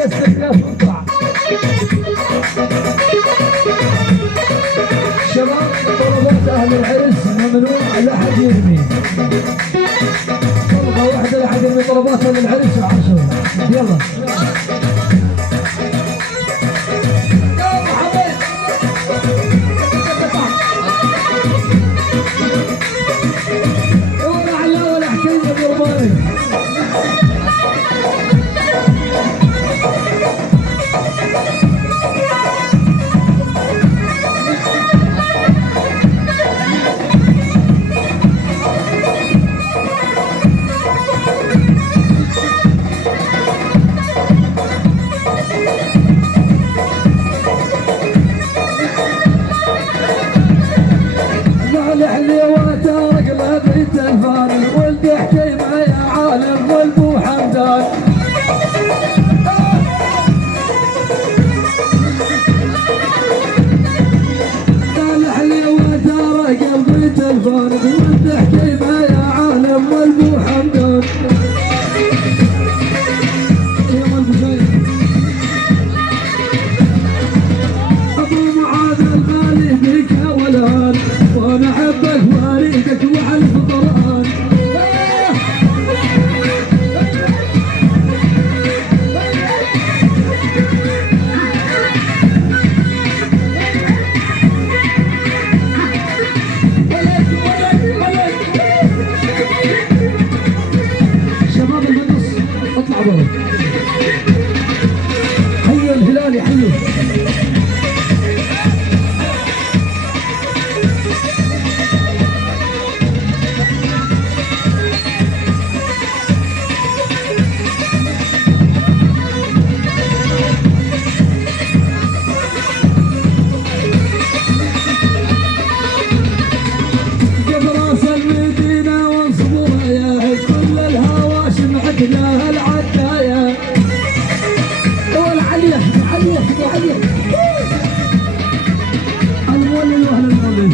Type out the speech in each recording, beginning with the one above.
شباب طلبات اهل العرس ممنوع لا احد يرمي. طلبه واحده لا احد يرمي طلبات اهل العرس وعاشور. يلا حليوه طارق لبيت الفنان ولد حكيمه يا عالم والبو حمدان. قال حليوه طارق لبيت الفنان ولد حكيمه يا عالم والبو حمدان. ابو معاذ الغالي بك ولان وانا احبك واريدك وعلى الفقران. شباب البنص اطلع برا. حي الهلال حيوه. لها العداية والعليا عليا عليا المولد واهل المولد.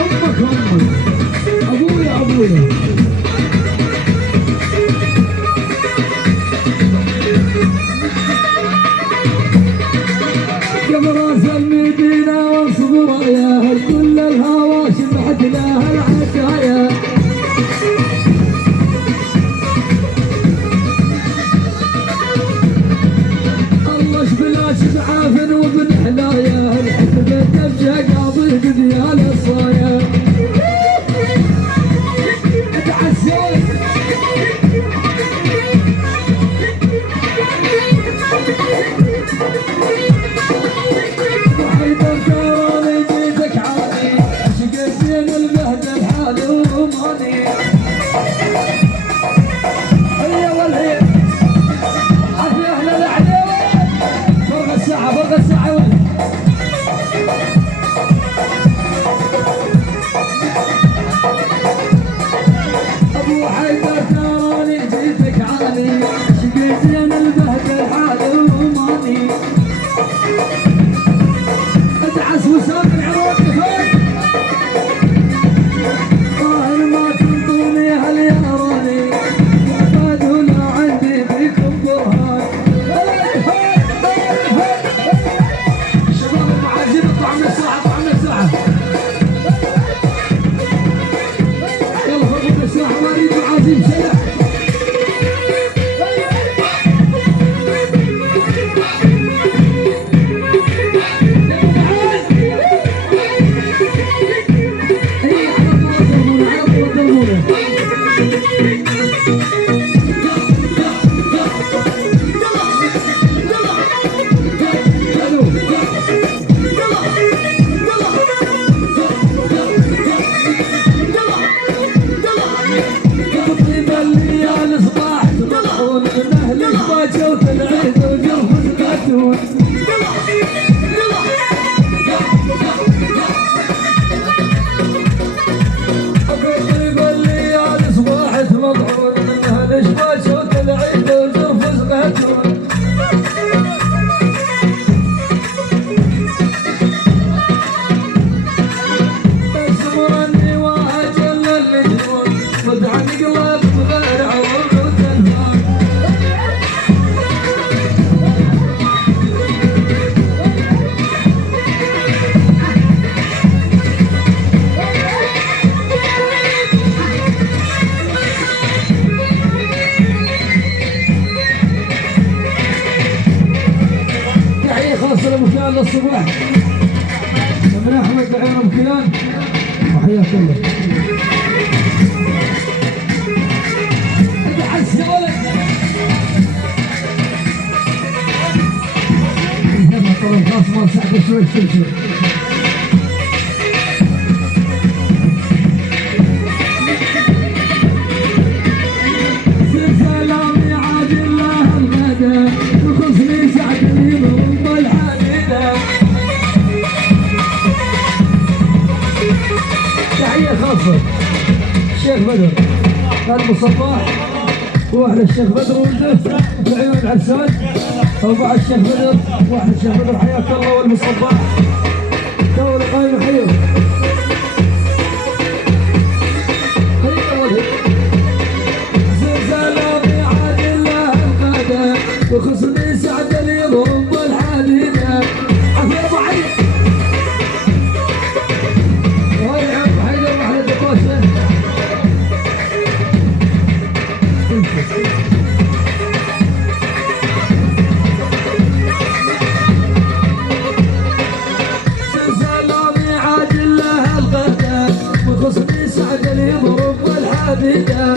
امك امك ابويا ابويا. قبل راس المدينة واصبر يا اهل كل الهواشم بعد لها العداية. الله شبلاش بعافن وبن حلايا الحكمة تبجى قاضي بديال الصايا. اتعسل ابو كيان للصبح من احمد عين ابو كيان وحياك الله. ادعس يا ولد. يلا طلب خلاص ما ساعده شوي شوي. الشيخ بدر قلب الصباح واحد الشيخ بدر ولده في عيون العساد او بعد الشيخ بدر واحد الشيخ بدر حياك الله والمصباح دور قايم حيوه زلزال بيعاد الله القاده وخصني سعد اللي يضرب الحديده عفوا ابو علي وخصني سعد اللي يضرب الحديده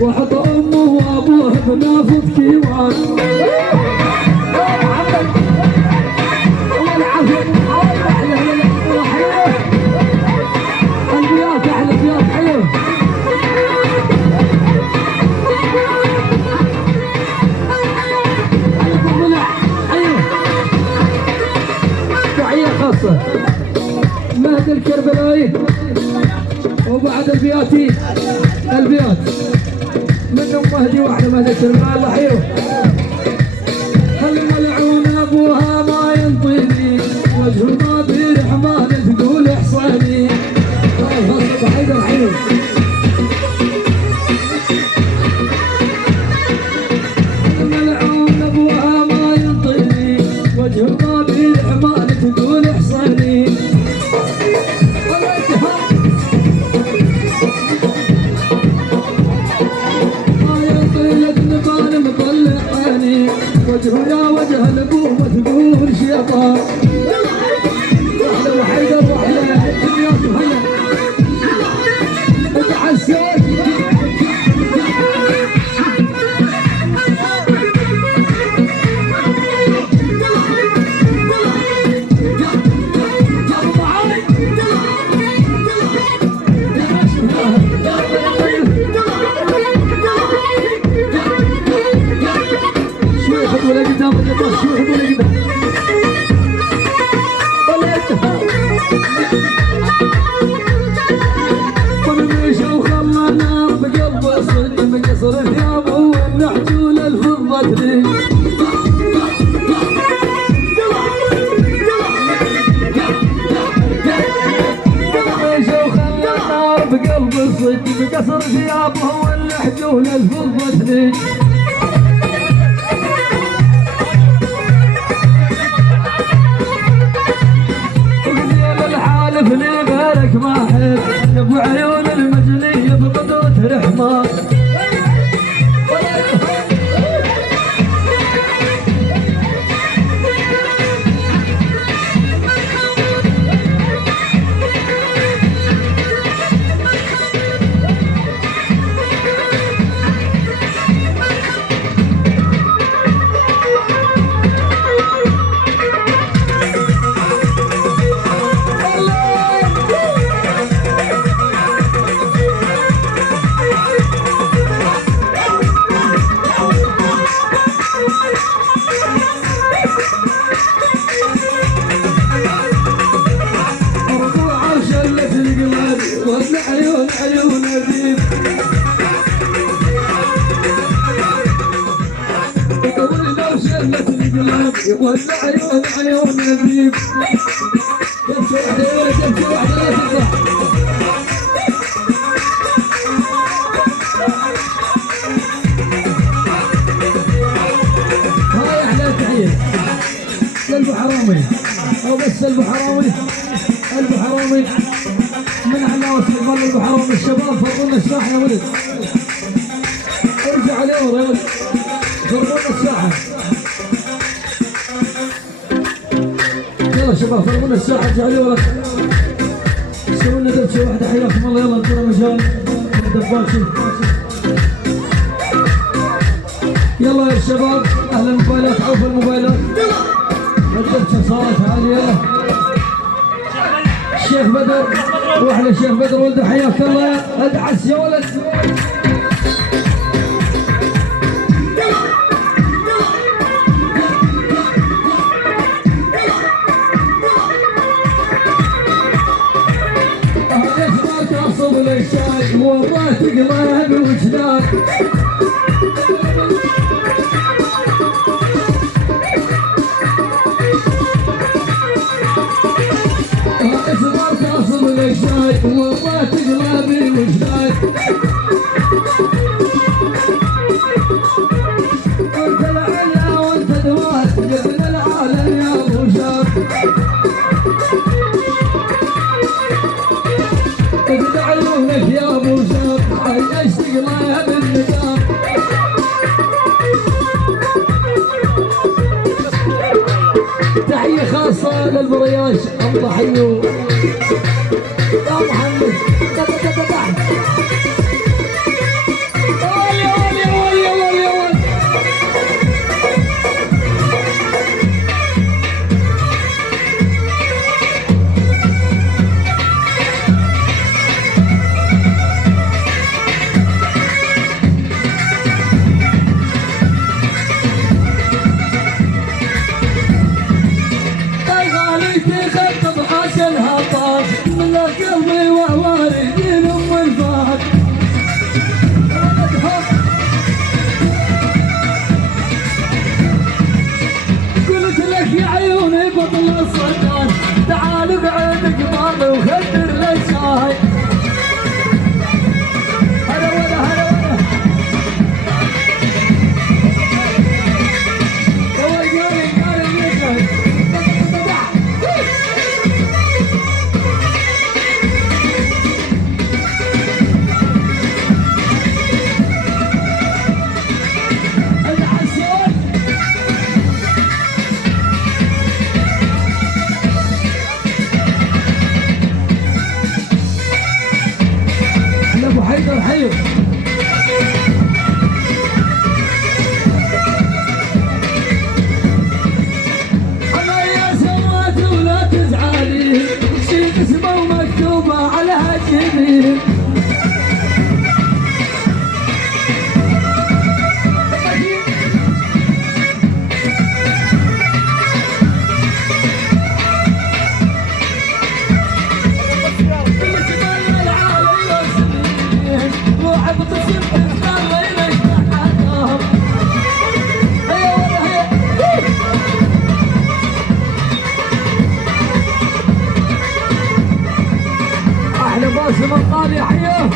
وحط امه وابوه بنافذ كيوان البيات احلى بيات حلو مهد الكربلاي وبعد البياتي البيات منهم مهدي واحده مهد الكربلاي الله حيوه الملعون ابوها ما ينطيني وجه الماضي رحمن تقول احصاني غصب حيدر حلو الملعون ابوها ما ينطيني وجه الماضي رحمن تقول احصاني وجهه يا وجه الابوه وتقول شيطان واحلى وحيدر واحلى الدنيا وهلا اتعسل ولا قدام ولا شو ولا قدام ولا ونمشي وخلنا بقلب الصدق مقصر ثيابه والنحجول الفضة لي ونمشي وخلنا بقلب الصدق مقصر ثيابه والنحجول الفضة لي اللي بارك ما حد يبو عيون المجلية بقدوة رحمة عيون الذيب قبل لو شلت القلب ولا عيون الذيب تمشي واحدة يا ولد تمشي واحدة لا تطلع هاي أحلى تحية للبحراوي أو بس البحراوي من على واستقبال المحرم الشباب فرقونا الساحه يا ولد. ارجع عليه ورا يا ولد. فرقونا الساحه. يلا شباب فرقونا الساحه ارجع عليه ورا. سووا لنا دبشه واحده حياكم الله. يلا ادونا مجال الدبات. يلا يا شباب اهل الموبايلات عوف الموبايلات. الدبشه صارت عاليه. الشيخ بدر واحلى الشيخ بدر ولد حياك الله. ادعس يا ولد. ليش ما تعصب للشاي والله تقلب وجدان. والله تقلبي وجدان. انت العلا وانت دوات جبنا العالم يا ابو شاب. اقطع لونك يا ابو شاب ايش تقلبها بالندام. تحية خاصة للبرياش الله حليوه يا محمد. تعال بعينك بابا وخدر للشاي. هلا ولا هلا ولا حيدر حيو. انا يا سوات ولا تزعلي شي اسمه ومكتوبه على هالجبين. باسم القاضي حياه.